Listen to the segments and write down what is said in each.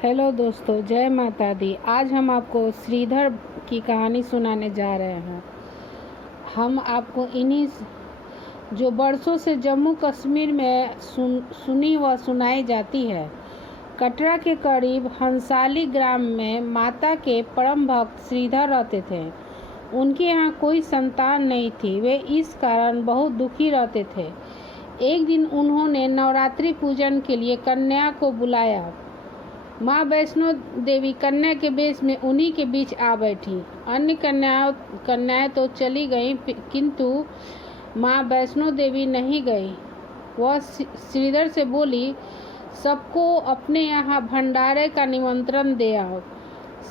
Hello दोस्तों, जय माता दी। आज हम आपको श्रीधर की कहानी सुनाने जा रहे हैं। हम आपको इन्हीं जो बरसों से जम्मू कश्मीर में सुनी व सुनाई जाती है। कटरा के करीब हंसाली ग्राम में माता के परम भक्त श्रीधर रहते थे। उनके यहाँ कोई संतान नहीं थी। वे इस कारण बहुत दुखी रहते थे। एक दिन उन्होंने नवरात्रि पूजन के लिए कन्या को बुलाया। माँ वैष्णो देवी कन्या के वेश में उन्हीं के बीच आ बैठी। अन्य कन्याएं तो चली गईं, किंतु माँ वैष्णो देवी नहीं गई। वह श्रीधर से बोली, सबको अपने यहाँ भंडारे का निमंत्रण दे आओ।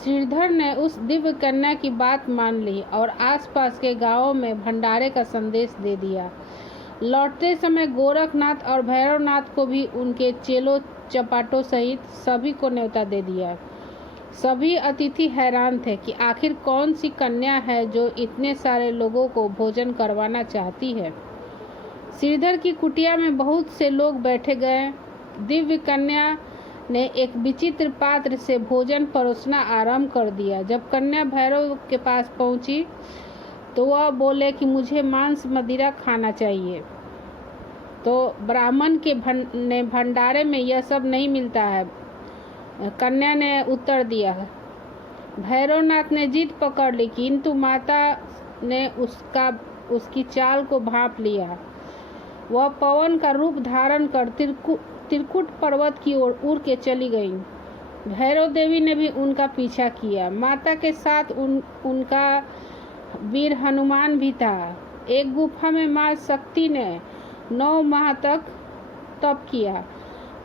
श्रीधर ने उस दिव्य कन्या की बात मान ली और आसपास के गांवों में भंडारे का संदेश दे दिया। लौटते समय गोरखनाथ और भैरवनाथ को भी उनके चेलों चपाटों सहित सभी को न्योता दे दिया। सभी अतिथि हैरान थे कि आखिर कौन सी कन्या है जो इतने सारे लोगों को भोजन करवाना चाहती है। श्रीधर की कुटिया में बहुत से लोग बैठे गए। दिव्य कन्या ने एक विचित्र पात्र से भोजन परोसना आरंभ कर दिया। जब कन्या भैरव के पास पहुंची तो वह बोले कि मुझे मांस मदिरा खाना चाहिए। तो ब्राह्मण के भंडारे में यह सब नहीं मिलता है, कन्या ने उत्तर दिया। भैरवनाथ ने जिद पकड़ ली, किंतु माता ने उसकी चाल को भांप लिया। वह पवन का रूप धारण कर त्रिकुट पर्वत की ओर उड़ के चली गई। भैरव देवी ने भी उनका पीछा किया। माता के साथ उनका वीर हनुमान भी था। एक गुफा में माँ शक्ति ने 9 माह तक तप किया।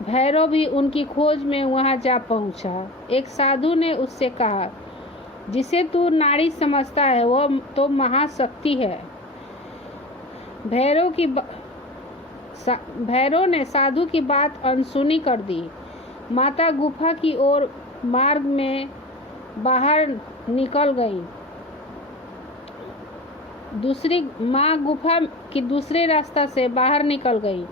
भैरव भी उनकी खोज में वहां जा पहुंचा। एक साधु ने उससे कहा, जिसे तू नारी समझता है वह तो महाशक्ति है। भैरव ने साधु की बात अनसुनी कर दी। माता गुफा की ओर मार्ग में बाहर निकल गई। माँ गुफा की दूसरे रास्ता से बाहर निकल गई।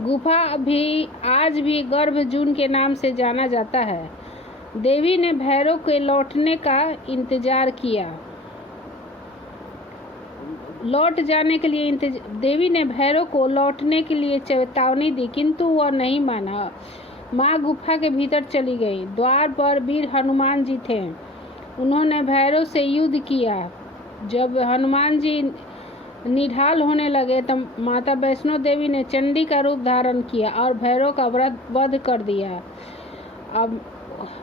गुफा भी आज भी गर्भजून के नाम से जाना जाता है। देवी ने भैरव के लौटने का इंतजार किया। देवी ने भैरव को लौटने के लिए चेतावनी दी, किंतु वह नहीं माना। माँ गुफा के भीतर चली गई। द्वार पर वीर हनुमान जी थे। उन्होंने भैरव से युद्ध किया। जब हनुमान जी निढाल होने लगे तब माता वैष्णो देवी ने चंडी का रूप धारण किया और भैरव का वध कर दिया। अब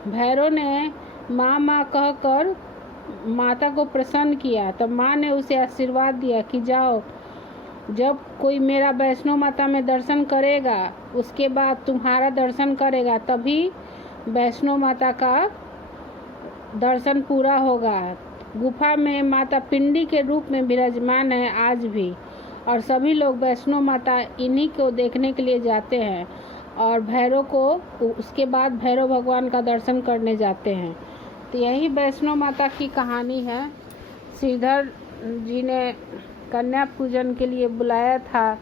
भैरव ने माँ कहकर माता को प्रसन्न किया। तब माँ ने उसे आशीर्वाद दिया कि जाओ, जब कोई मेरा वैष्णो माता में दर्शन करेगा उसके बाद तुम्हारा दर्शन करेगा, तभी वैष्णो माता का दर्शन पूरा होगा। गुफा में माता पिंडी के रूप में विराजमान है आज भी, और सभी लोग वैष्णो माता इन्हीं को देखने के लिए जाते हैं और भैरव को उसके बाद भैरव भगवान का दर्शन करने जाते हैं। तो यही वैष्णो माता की कहानी है। श्रीधर जी ने कन्या पूजन के लिए बुलाया था,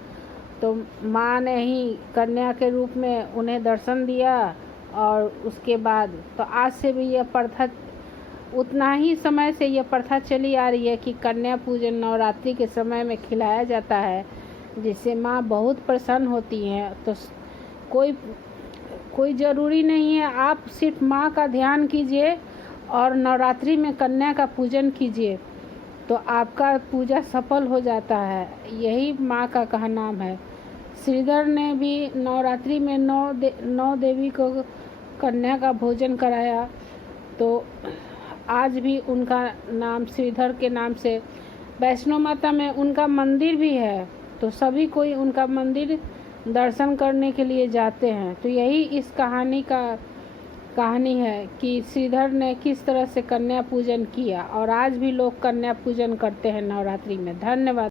तो माँ ने ही कन्या के रूप में उन्हें दर्शन दिया। और उसके बाद तो आज से भी यह प्रथा, उतना ही समय से यह प्रथा चली आ रही है कि कन्या पूजन नवरात्रि के समय में खिलाया जाता है, जिससे माँ बहुत प्रसन्न होती हैं। तो कोई ज़रूरी नहीं है, आप सिर्फ माँ का ध्यान कीजिए और नवरात्रि में कन्या का पूजन कीजिए तो आपका पूजा सफल हो जाता है। यही माँ का कहना है। श्रीधर ने भी नवरात्रि में 9 देवी को कन्या का भोजन कराया। तो आज भी उनका नाम श्रीधर के नाम से वैष्णो माता में उनका मंदिर भी है। तो सभी कोई उनका मंदिर दर्शन करने के लिए जाते हैं। तो यही इस कहानी है कि श्रीधर ने किस तरह से कन्या पूजन किया, और आज भी लोग कन्या पूजन करते हैं नवरात्रि में। धन्यवाद।